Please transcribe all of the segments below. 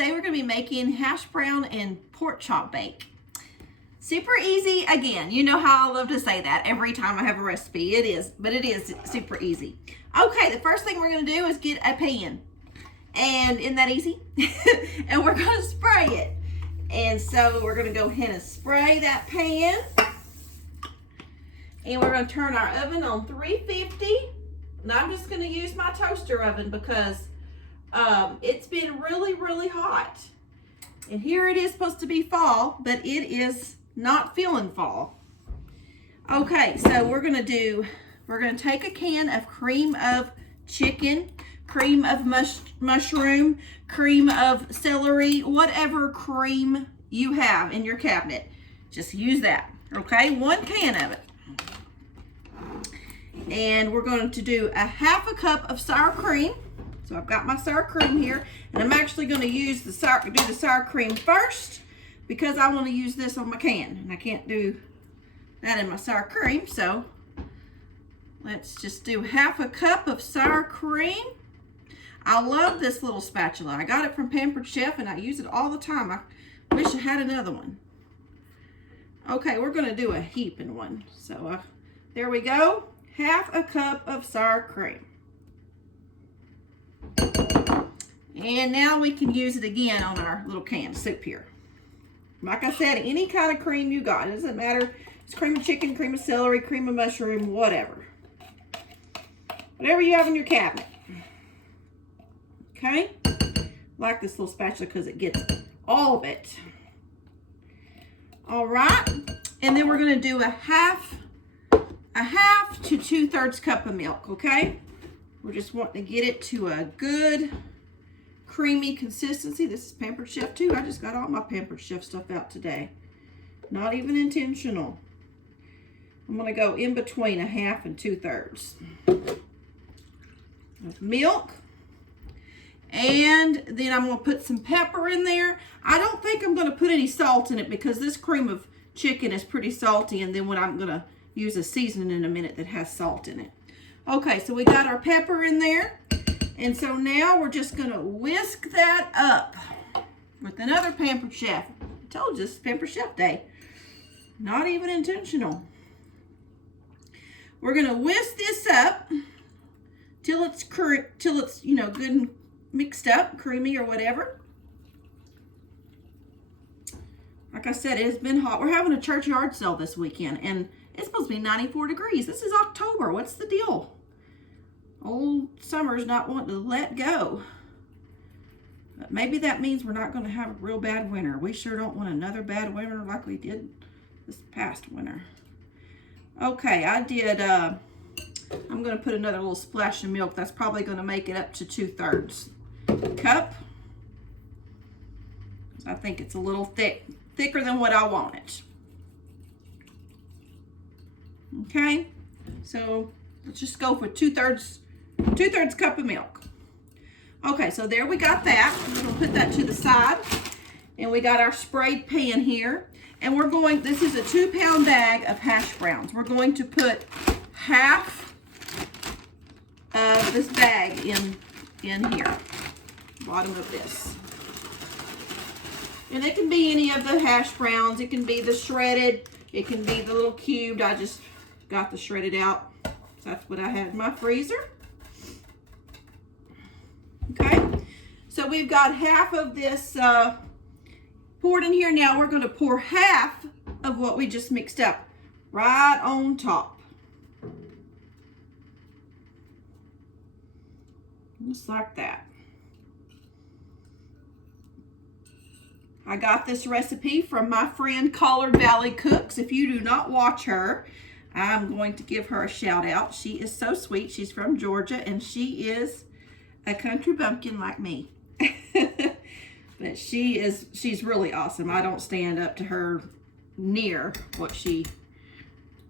today we're going to be making hash brown and pork chop bake. Super easy. Again, you know how I love to say that every time I have a recipe. It is super easy. Okay, the first thing we're going to do is get a pan. And isn't that easy? And we're going to spray it. And so we're going to go ahead and spray that pan. And we're going to turn our oven on 350. And I'm just going to use my toaster oven because it's been really hot. And here it is supposed to be fall, but it is not feeling fall. Okay, so we're gonna take a can of cream of chicken, cream of mushroom, cream of celery, whatever cream you have in your cabinet. Just use that, okay? 1 can of it. And we're going to do a ½ cup of sour cream. So I've got my sour cream here, and I'm actually going to use do the sour cream first because I want to use this on my can, and I can't do that in my sour cream. So let's just do ½ cup of sour cream. I love this little spatula. I got it from Pampered Chef, and I use it all the time. I wish I had another one. Okay, we're going to do a heaping one. So there we go. ½ cup of sour cream. And now we can use it again on our little canned soup here. Like I said, any kind of cream you got. It doesn't matter. It's cream of chicken, cream of celery, cream of mushroom, whatever. Whatever you have in your cabinet. Okay? I like this little spatula because it gets all of it. All right. And then we're going to do a half to 2/3 cup of milk, okay? We're just wanting to get it to a good creamy consistency. This is Pampered Chef too. I just got all my Pampered Chef stuff out today. Not even intentional. I'm going to go in between 1/2 and 2/3 of milk. And then I'm going to put some pepper in there. I don't think I'm going to put any salt in it because this cream of chicken is pretty salty. And then when I'm going to use a seasoning in a minute that has salt in it. Okay, so we got our pepper in there. And so now we're just going to whisk that up with another Pampered Chef. I told you, this is Pampered Chef Day. Not even intentional. We're going to whisk this up till it's good and mixed up, creamy or whatever. Like I said, it's been hot. We're having a church yard sale this weekend, and it's supposed to be 94 degrees. This is October. What's the deal? Old summer's not wanting to let go. But maybe that means we're not going to have a real bad winter. We sure don't want another bad winter like we did this past winter. Okay, I'm going to put another little splash of milk. That's probably going to make it up to 2/3 cup. I think it's a little thicker than what I want it. Okay, so let's just go for 2/3 cup of milk. Okay, so there we got that. We're going to put that to the side. And we got our sprayed pan here. And this is a 2-pound bag of hash browns. We're going to put half of this bag in here, bottom of this. And it can be any of the hash browns. It can be the shredded. It can be the little cubed. I just got the shredded out. So that's what I had in my freezer. Okay, so we've got half of this poured in here. Now we're going to pour half of what we just mixed up right on top. Just like that. I got this recipe from my friend Collard Valley Cooks. If you do not watch her, I'm going to give her a shout out. She is so sweet. She's from Georgia, and she is a country bumpkin like me. But she's really awesome. I don't stand up to her near what she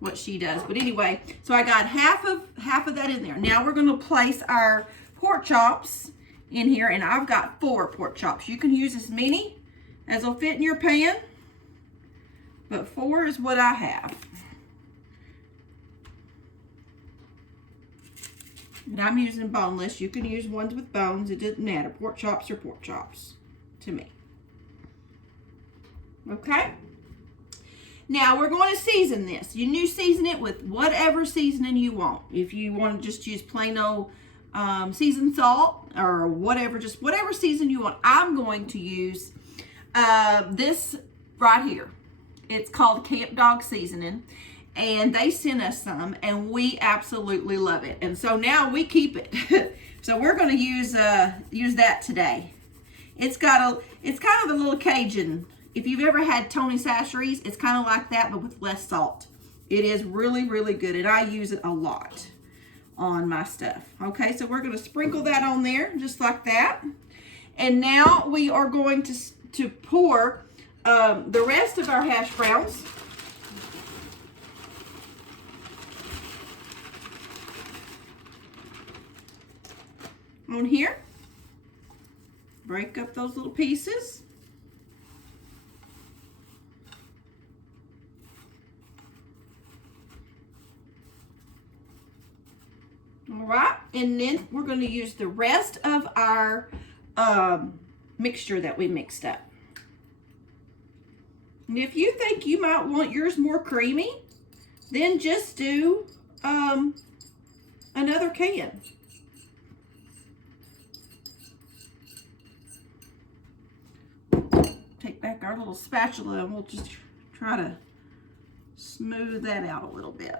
does. But anyway, so I got half of that in there. Now we're going to place our pork chops in here, and I've got 4 pork chops. You can use as many as will fit in your pan, but 4 is what I have. And I'm using boneless. You can use ones with bones. It doesn't matter. Pork chops are pork chops. to me. Okay? Now we're going to season this. You season it with whatever seasoning you want. If you want to just use plain old seasoned salt or whatever, just whatever season you want. I'm going to use this right here. It's called Camp Dog Seasoning, and they sent us some, and we absolutely love it. And so now we keep it. So we're going to use that today. It's kind of a little Cajun. If you've ever had Tony Chachere's, it's kind of like that, but with less salt. It is really, really good, and I use it a lot on my stuff. Okay, so we're going to sprinkle that on there just like that. And now we are going to pour the rest of our hash browns on here. Break up those little pieces. All right, and then we're going to use the rest of our mixture that we mixed up. And if you think you might want yours more creamy, then just do another can. Take back our little spatula and we'll just try to smooth that out a little bit.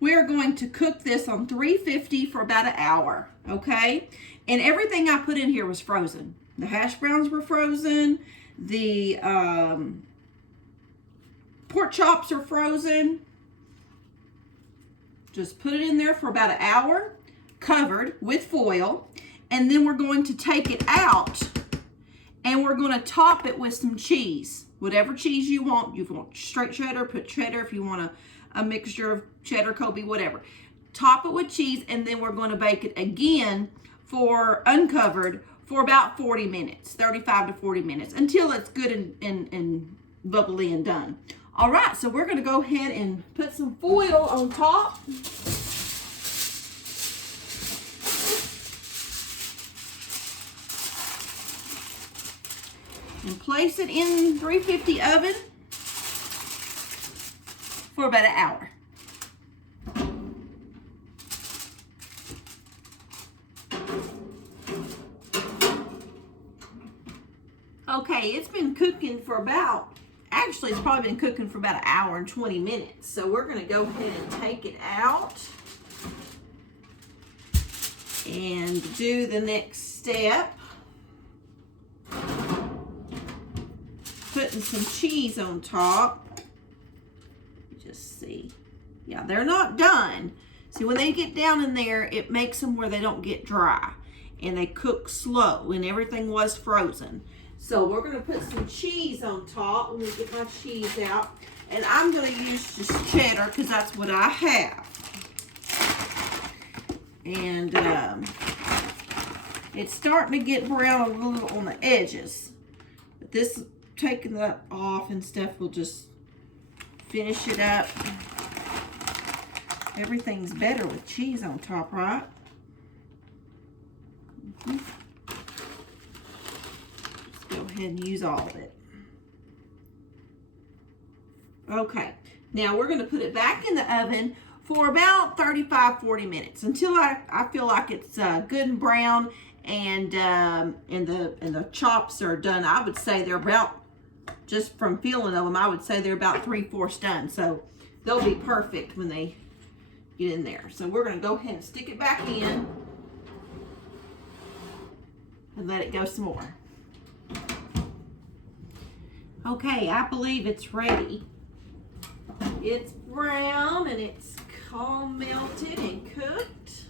We are going to cook this on 350 for about an hour, okay? And everything I put in here was frozen. The hash browns were frozen. The pork chops are frozen. Just put it in there for about an hour, covered with foil. And then we're going to take it out and we're going to top it with some cheese. Whatever cheese you want. You want straight cheddar, put cheddar. If you want a mixture of cheddar, Kobe, whatever. Top it with cheese, and then we're going to bake it again for uncovered for about 40 minutes, 35 to 40 minutes, until it's good and bubbly and done. All right, so we're going to go ahead and put some foil on top. And place it in 350 oven for about an hour. Okay, it's been cooking for actually it's probably been cooking for about an hour and 20 minutes. So we're going to go ahead and take it out and do the next step. Putting some cheese on top. Just see. Yeah, they're not done. See, when they get down in there, it makes them where they don't get dry. And they cook slow, and everything was frozen. So we're going to put some cheese on top. Let me get my cheese out. And I'm going to use just cheddar because that's what I have. And it's starting to get brown a little on the edges. But this, taking that off and stuff, will just finish it up. Everything's better with cheese on top, right? Just go ahead and use all of it. Okay, now we're going to put it back in the oven for about 35-40 minutes until I feel like it's good and brown and the chops are done. I would say they're about, just from feeling of them, I would say they're about 3/4 done. So they'll be perfect when they get in there. So we're going to go ahead and stick it back in and let it go some more. Okay, I believe it's ready. It's brown and it's all melted and cooked.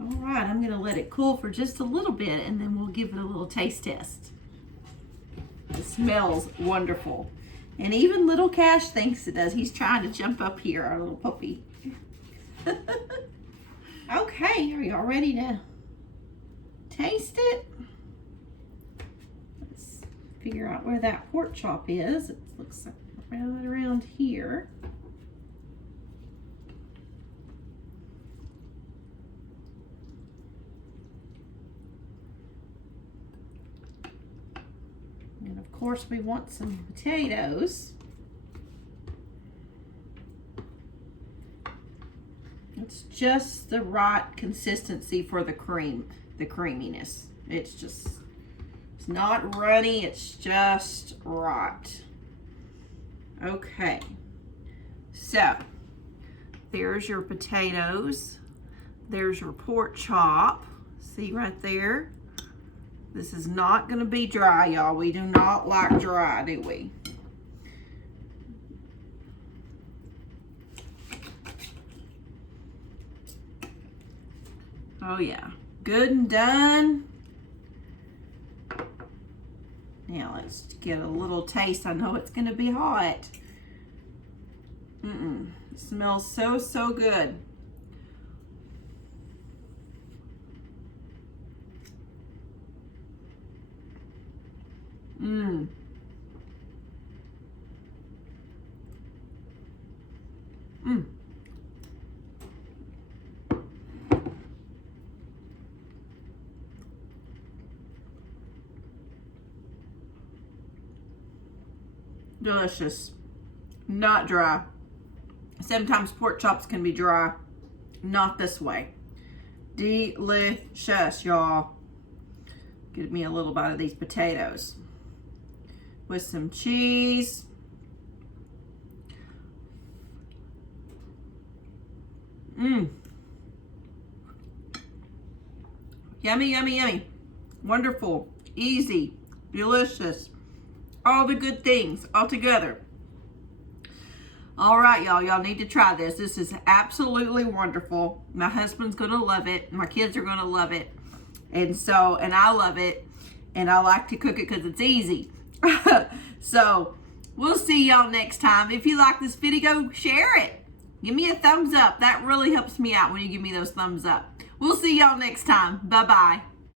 All right, I'm going to let it cool for just a little bit and then we'll give it a little taste test. It smells wonderful. And even little Cash thinks it does. He's trying to jump up here, our little puppy. Okay, are y'all ready to taste it? Let's figure out where that pork chop is. It looks like right around here. And of course we want some potatoes. It's just the right consistency for the creaminess. It's not runny, it's just right. Okay, so there's your potatoes. There's your pork chop. See right there? This is not gonna be dry, y'all. We do not like dry, do we? Oh yeah, good and done. Now let's get a little taste. I know it's gonna be hot. It smells so, so good. Delicious. Not dry. Sometimes pork chops can be dry. Not this way. Delicious, y'all. Give me a little bite of these potatoes with some cheese. Yummy, yummy, yummy. Wonderful, easy, delicious. All the good things all together. All right, y'all need to try this. This is absolutely wonderful. My husband's gonna love it. My kids are gonna love it. And I love it. And I like to cook it because it's easy. So we'll see y'all next time. If you like this video, share it. Give me a thumbs up. That really helps me out when you give me those thumbs up. We'll see y'all next time. Bye-bye.